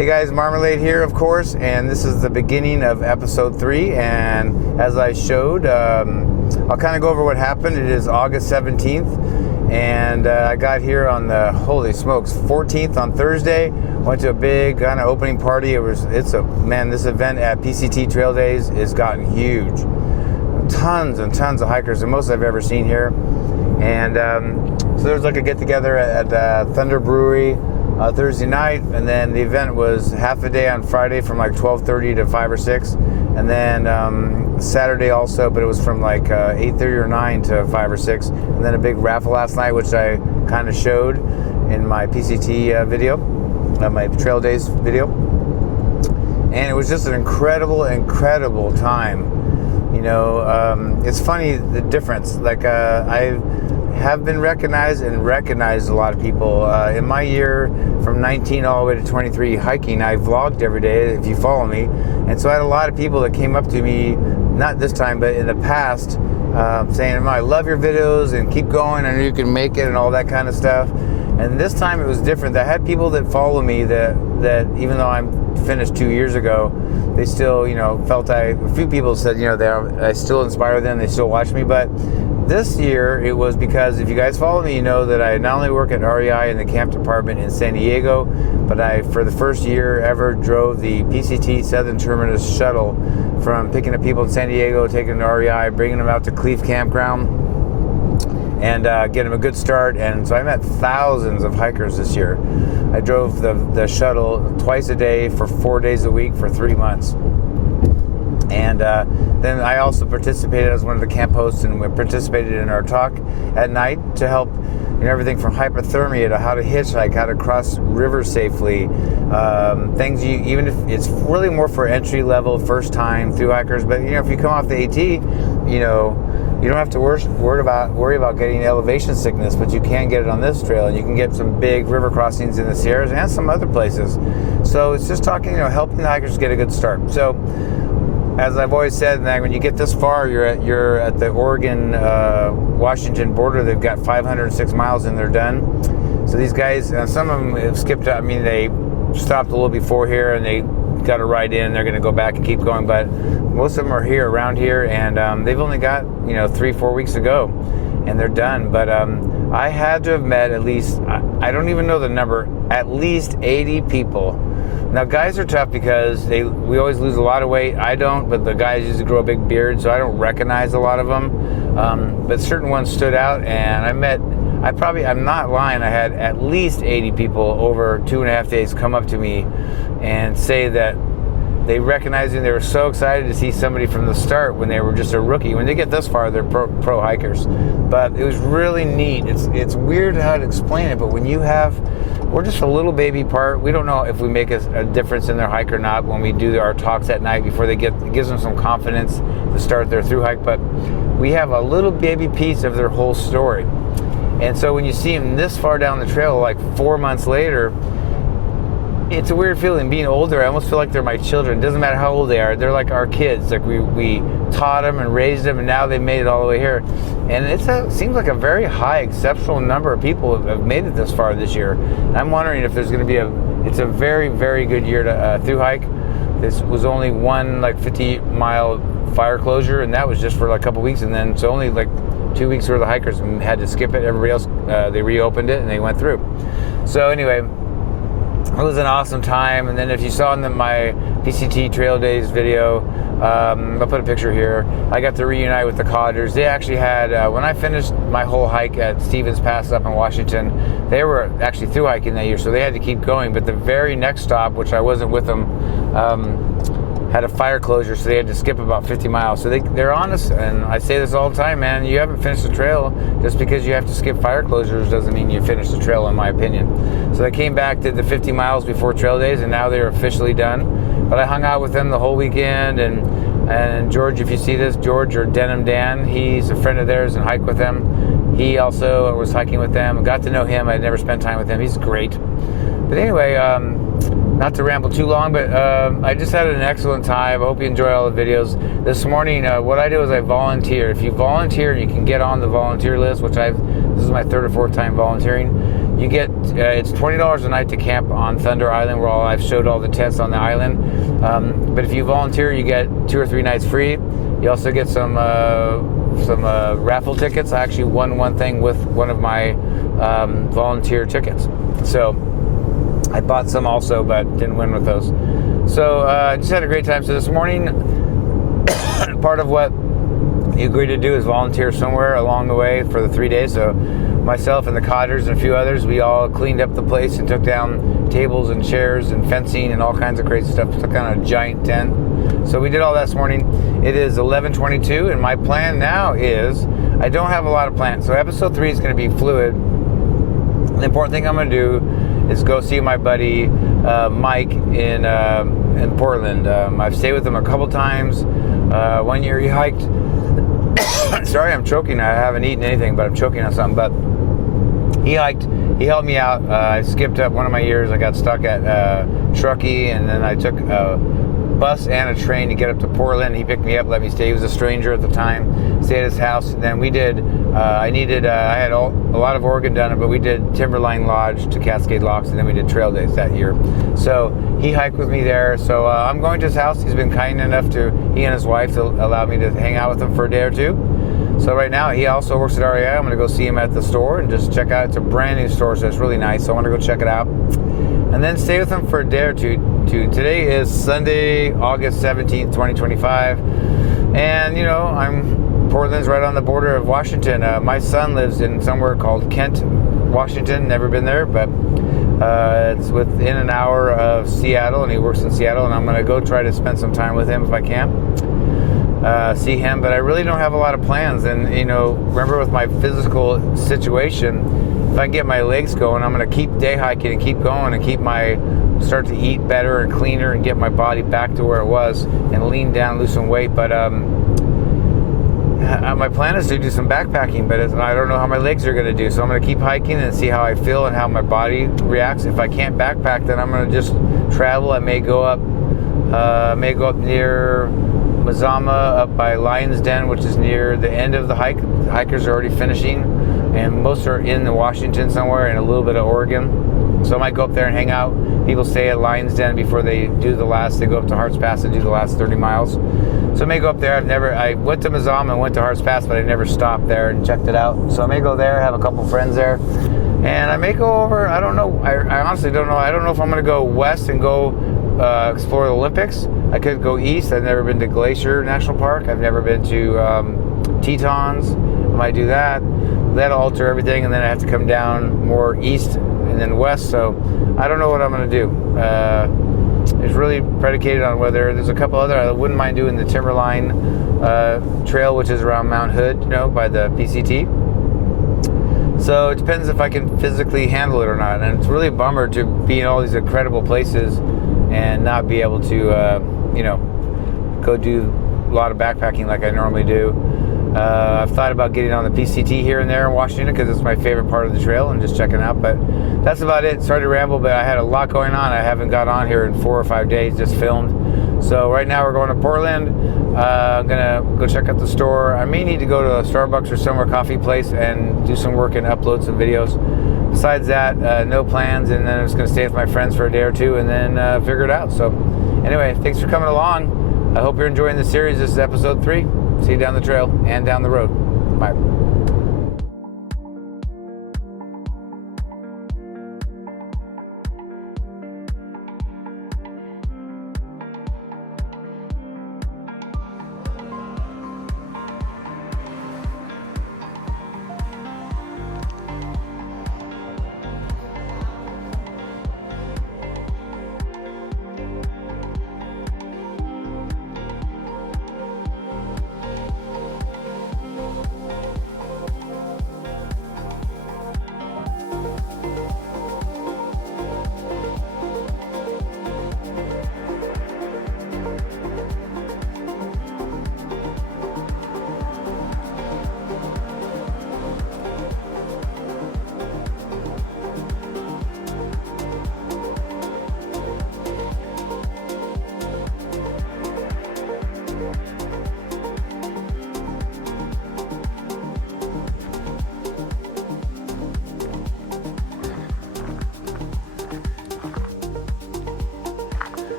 Hey guys, Marmalade here, of course, and this is the beginning of episode 3. And as I showed, I'll kind of go over what happened. It is August 17th, and I got here on the, holy smokes, 14th on Thursday. Went to a big kind of opening party. This event at PCT Trail Days has gotten huge. Tons and tons of hikers, the most I've ever seen here. And so there's like a get together at Thunder Brewery Thursday night, and then the event was half a day on Friday from like 12:30 to 5 or 6, and then Saturday also, but it was from like 8:30 or 9 to 5 or 6, and then a big raffle last night, which I kind of showed in my PCT video, my Trail Days video, and it was just an incredible time. You know, it's funny the difference. Like I have been recognized a lot of people in my year from 19 all the way to 23 hiking. I vlogged every day, if you follow me, and so I had a lot of people that came up to me, not this time but in the past, saying, I love your videos and keep going, I know you can make it and all that kind of stuff. And this time it was different. I had people that follow me that even though I'm finished 2 years ago, they still, felt a few people said, I still inspire them, they still watch me. But this year it was because if you guys follow me, you know that I not only work at REI in the camp department in San Diego, but I, for the first year ever, drove the PCT Southern Terminus shuttle from picking up people in San Diego, taking them to REI, bringing them out to Cleef Campground, and get them a good start. And so I met thousands of hikers this year. I drove the shuttle twice a day for 4 days a week for 3 months. And then I also participated as one of the camp hosts, and we participated in our talk at night to help everything from hypothermia to how to hitchhike, how to cross rivers safely, things even if it's really more for entry level, first time through hikers. But if you come off the AT, you don't have to worry about getting elevation sickness, but you can get it on this trail, and you can get some big river crossings in the Sierras and some other places. So it's just talking, helping the hikers get a good start. So as I've always said, when you get this far, you're at the Oregon-Washington border. They've got 506 miles and they're done. So these guys, some of them have skipped out. They stopped a little before here and they got a ride in. They're going to go back and keep going, but most of them are around here, and they've only got 3-4 weeks to go, and they're done. But I had to have met at least, I don't even know the number, at least 80 people. Now guys are tough because we always lose a lot of weight. I don't, but the guys usually grow a big beard, so I don't recognize a lot of them. But certain ones stood out, and I'm not lying, I had at least 80 people over 2.5 days come up to me and say that they recognized me. They were so excited to see somebody from the start when they were just a rookie. When they get this far, they're pro hikers. But it was really neat. It's weird how to explain it, but when we're just a little baby part. We don't know if we make a difference in their hike or not when we do our talks at night before it gives them some confidence to start their through hike. But we have a little baby piece of their whole story. And so when you see them this far down the trail, like 4 months later, it's a weird feeling. Being older, I almost feel like they're my children. It doesn't matter how old they are. They're like our kids. Like we taught them and raised them, and now they've made it all the way here. And it seems like a very high, exceptional number of people have made it this far this year. And I'm wondering if there's going to be it's a very, very good year to through hike. This was only one like 50-mile fire closure, and that was just for like a couple weeks. And then so only like 2 weeks where the hikers had to skip it. Everybody else, they reopened it and they went through. So anyway, it was an awesome time. And then if you saw in my PCT Trail Days video, I'll put a picture here, I got to reunite with the Codders. They actually had, when I finished my whole hike at Stevens Pass up in Washington, they were actually through hiking that year, so they had to keep going. But the very next stop, which I wasn't with them, had a fire closure, so they had to skip about 50 miles. So they're honest, and I say this all the time, man, you haven't finished the trail. Just because you have to skip fire closures doesn't mean you finished the trail, in my opinion. So they came back, did the 50 miles before Trail Days, and now they're officially done. But I hung out with them the whole weekend, and George, if you see this, George, or Denim Dan, he's a friend of theirs and hiked with them. He also was hiking with them and got to know him. I'd never spent time with him. He's great. But anyway, not to ramble too long, but I just had an excellent time. I hope you enjoy all the videos. This morning, what I do is I volunteer. If you volunteer and you can get on the volunteer list, which this is my 3rd or 4th time volunteering, You get it's $20 a night to camp on Thunder Island, where I've showed all the tents on the island. But if you volunteer, you get 2 or 3 nights free. You also get some raffle tickets. I actually won one thing with one of my volunteer tickets. So I bought some also, but didn't win with those. So I just had a great time. So this morning, part of what you agreed to do is volunteer somewhere along the way for the 3 days. So myself and the cotters and a few others, we all cleaned up the place and took down tables and chairs and fencing and all kinds of crazy stuff. Took down a giant tent. So we did all that this morning. It is 11:22, and my plan now is, I don't have a lot of plans. So episode 3 is going to be fluid. The important thing I'm going to do is go see my buddy Mike in Portland. I've stayed with him a couple times. One year he hiked. Sorry, I'm choking. I haven't eaten anything, but I'm choking on something. But he hiked. He helped me out. I skipped up one of my years. I got stuck at Truckee, and then I took a bus and a train to get up to Portland. He picked me up, let me stay. He was a stranger at the time. Stayed at his house. And then we did. I had a lot of Oregon done, but we did Timberline Lodge to Cascade Locks, and then we did trail days that year. So he hiked with me there. So I'm going to his house. He's been kind enough he and his wife, to allow me to hang out with him for a day or two. So right now, he also works at REI. I'm going to go see him at the store and just check out. It's a brand new store, so it's really nice. So I want to go check it out. And then stay with him for a day or two. Today is Sunday, August 17th, 2025. And, Portland's right on the border of Washington. My son lives in somewhere called Kent, Washington. Never been there, but it's within an hour of Seattle, and he works in Seattle. And I'm going to go try to spend some time with him if I can. See him, but I really don't have a lot of plans. And, remember with my physical situation, if I can get my legs going, I'm going to keep day hiking and keep going and start to eat better and cleaner and get my body back to where it was and lean down, lose some weight. But my plan is to do some backpacking, but I don't know how my legs are going to do. So I'm going to keep hiking and see how I feel and how my body reacts. If I can't backpack, then I'm going to just travel. I may go up near Mazama, up by Lion's Den, which is near the end of the hike. The hikers are already finishing, and most are in Washington somewhere and a little bit of Oregon. So I might go up there and hang out. People stay at Lion's Den before they do they go up to Harts Pass and do the last 30 miles. So I may go up there. I went to Mazama and went to Harts Pass, but I never stopped there and checked it out. So I may go there, have a couple friends there. And I may go over, I don't know, I honestly don't know. I don't know if I'm going to go west and go explore the Olympics. I could go east. I've never been to Glacier National Park. I've never been to Tetons. I might do that. That'll alter everything, and then I have to come down more east and then west. So I don't know what I'm going to do. It's really predicated on whether there's a couple other. I wouldn't mind doing the Timberline Trail, which is around Mount Hood, by the PCT. So it depends if I can physically handle it or not. And it's really a bummer to be in all these incredible places and not be able to, go do a lot of backpacking like I normally do. I've thought about getting on the PCT here and there in Washington because it's my favorite part of the trail and just checking out. But that's about it. Sorry to ramble, but I had a lot going on. I haven't got on here in 4 or 5 days, just filmed. So right now we're going to Portland. I'm going to go check out the store. I may need to go to a Starbucks or somewhere coffee place and do some work and upload some videos. Besides that, no plans, and then I'm just going to stay with my friends for a day or two and then figure it out. So anyway, thanks for coming along. I hope you're enjoying the series. This is episode 3. See you down the trail and down the road. Bye.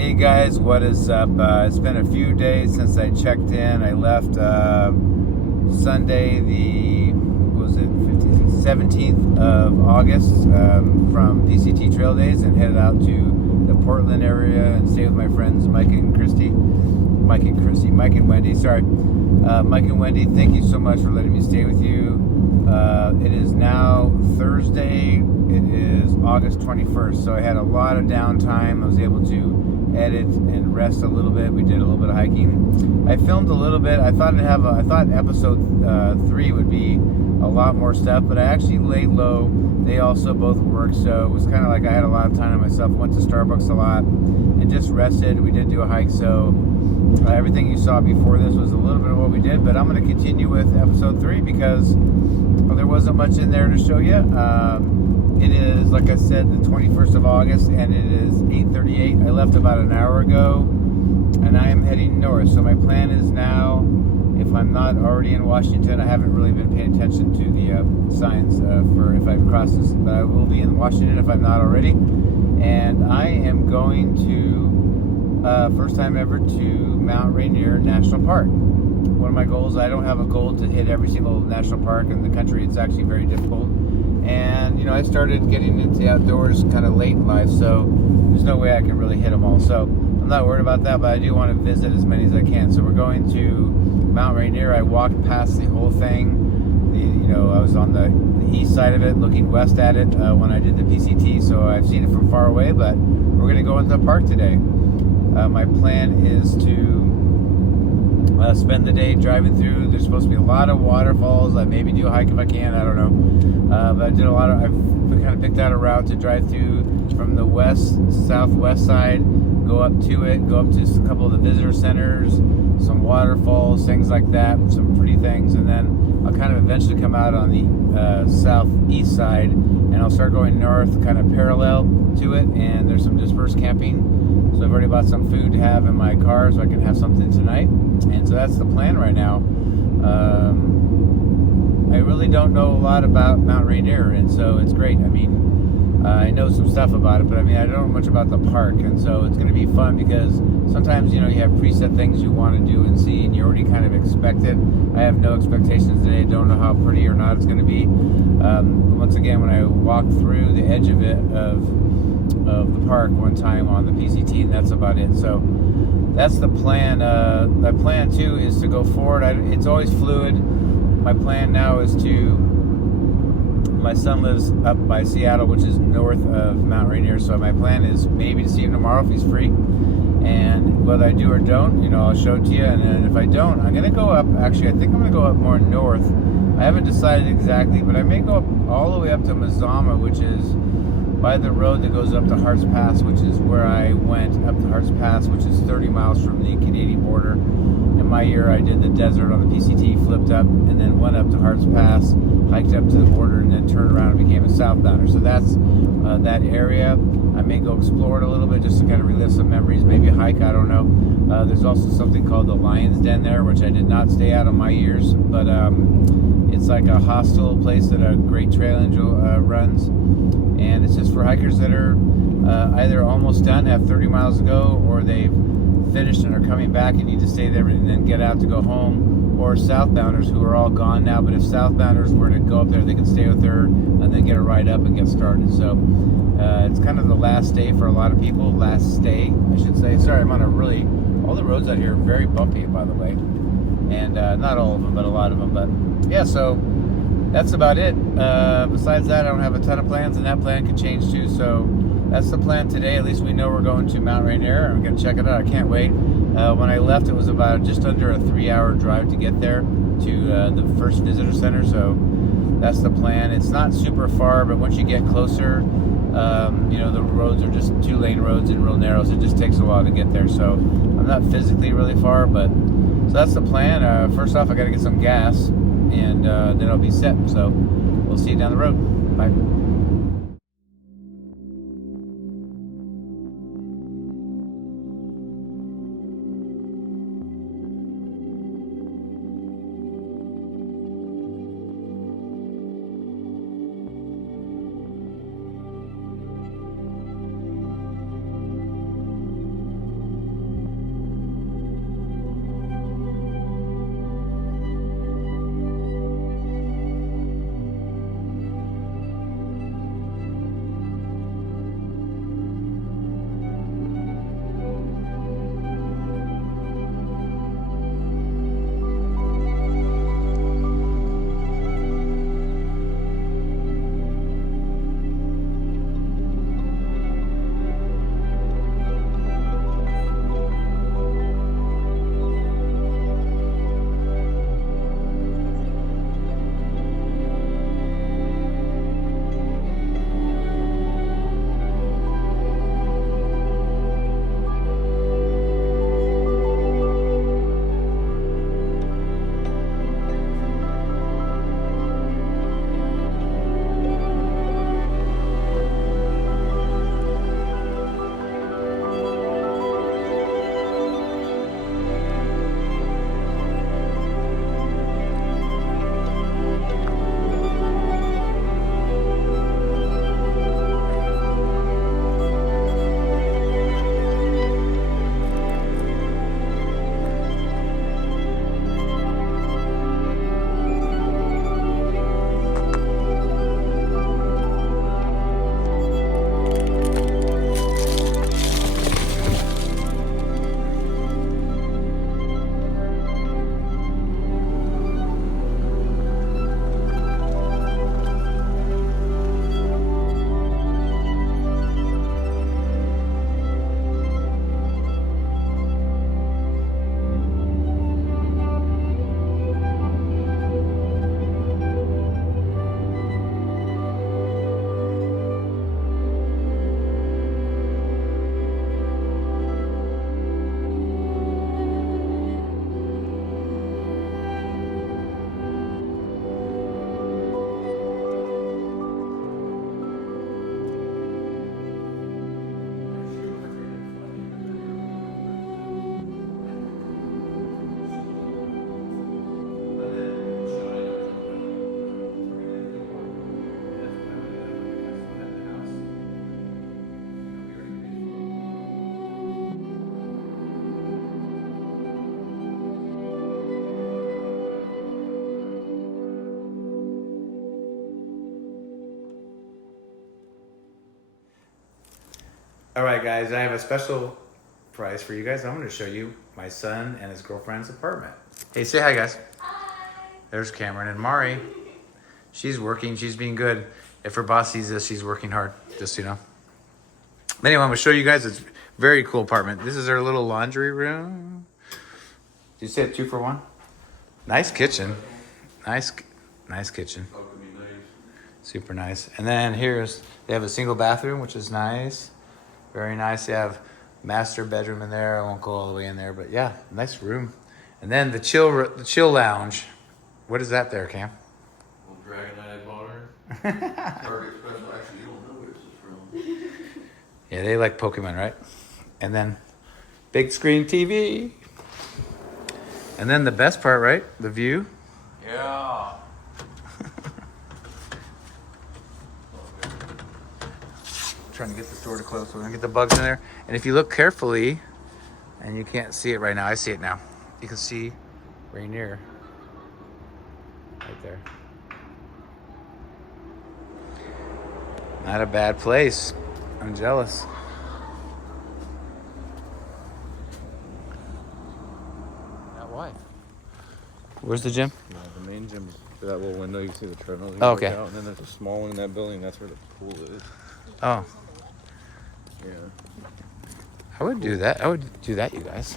Hey guys, what is up? It's been a few days since I checked in. I left Sunday, the 17th of August from PCT Trail Days and headed out to the Portland area and stayed with my friends Mike and Wendy. Sorry, Mike and Wendy. Thank you so much for letting me stay with you. It is now Thursday. It is August 21st, so I had a lot of downtime. I was able to edit and rest a little bit. We did a little bit of hiking. I filmed a little bit. I thought episode 3 would be a lot more stuff, but I actually laid low. They also both worked, so it was kind of like I had a lot of time to myself. Went to Starbucks a lot and just rested. We did do a hike, so everything you saw before this was a little bit of what we did, but I'm going to continue with episode 3 because there wasn't much in there to show you. It is, like I said, the 21st of August, and it is 8:38. I left about an hour ago, and I am heading north. So my plan is now, if I'm not already in Washington, I haven't really been paying attention to the signs for if I've crossed this, but I will be in Washington if I'm not already. And I am going to, first time ever, to Mount Rainier National Park. One of my goals, I don't have a goal to hit every single national park in the country. It's actually very difficult. And, I started getting into the outdoors kind of late in life, so there's no way I can really hit them all. So I'm not worried about that, but I do want to visit as many as I can. So we're going to Mount Rainier. I walked past the whole thing. I was on the east side of it, looking west at it when I did the PCT, so I've seen it from far away, but we're going to go into the park today. My plan is to spend the day driving through. There's supposed to be a lot of waterfalls. I maybe do a hike if I can, I don't know. But I've kind of picked out a route to drive through from the southwest side, go up to a couple of the visitor centers, some waterfalls, things like that, some pretty things, and then I'll kind of eventually come out on the southeast side, and I'll start going north, kind of parallel to it, and there's some dispersed camping. So I've already bought some food to have in my car so I can have something tonight, and so that's the plan right now. I really don't know a lot about Mount Rainier, and so it's great. I know some stuff about it, but I don't know much about the park, and so it's going to be fun because sometimes, you have preset things you want to do and see, and you already kind of expect it. I have no expectations today. I don't know how pretty or not it's going to be. Once again, when I walked through the edge of the park one time on the PCT, and that's about it. So that's the plan. My plan too is to go forward. It's always fluid. My plan now is my son lives up by Seattle, which is north of Mount Rainier, so my plan is maybe to see him tomorrow if he's free. And whether I do or don't, I'll show it to you. And then if I don't, I'm going to go up. Actually, I think I'm going to go up more north. I haven't decided exactly, but I may go up all the way up to Mazama, which is by the road that goes up to Hart's Pass, which is where I went up to Hart's Pass, which is 30 miles from the Canadian border. In my year, I did the desert on the PCT, flipped up, and then went up to Hart's Pass, hiked up to the border, and then turned around and became a southbounder. So that's that area. I may go explore it a little bit just to kind of relive some memories, maybe a hike, I don't know. There's also something called the Lion's Den there, which I did not stay at on my years, but it's like a hostel place that a great trail angel runs, and it's just for hikers that are either almost done, have 30 miles to go, or they've finished and are coming back and need to stay there and then get out to go home, or southbounders who are all gone now, but if southbounders were to go up there, they can stay with her and then get a ride up and get started. So it's kind of the last day for a lot of people. Last stay, I should say. Sorry, I'm on all the roads out here are very bumpy, by the way, and not all of them, but a lot of them. But yeah, so that's about it. Besides that, I don't have a ton of plans, and that plan could change too. So that's the plan today. At least we know we're going to Mount Rainier. I'm going to check it out. I can't wait. When I left, it was about just under a 3-hour drive to get there to the first visitor center. So that's the plan. It's not super far, but once you get closer, the roads are just 2-lane roads and real narrow, so it just takes a while to get there. So I'm not physically really far, but so that's the plan. First off, I got to get some gas, and then I'll be set. So we'll see you down the road. Bye. All right, guys, I have a special prize for you guys. I'm going to show you my son and his girlfriend's apartment. Hey, say hi, guys. Hi. There's Cameron and Mari. She's working. She's being good. If her boss sees this, she's working hard, just so you know. Anyway, I'm going to show you guys this very cool apartment. This is our little laundry room. Did you say a 2 for 1? Nice kitchen. Nice kitchen. Super nice. And then they have a single bathroom, which is nice. Very nice. They have master bedroom in there. I won't go all the way in there, but yeah, nice room. And then the chill lounge. What is that there, Cam? Well, Dragon Eye bar. Target special. Actually, you don't know where this is from. Yeah, they like Pokemon, right? And then big screen TV. And then the best part, right? The view. Yeah. Trying to get this door to close so we don't get the bugs in there. And if you look carefully, and you can't see it right now, I see it now. You can see Rainier right there. Not a bad place. I'm jealous. Not why? Where's the gym? The main gym is through that little window. You can see the treadmill. Oh, okay. And then there's a small one in that building. That's where the pool is. Oh. Yeah. I would do that. I would do that, you guys.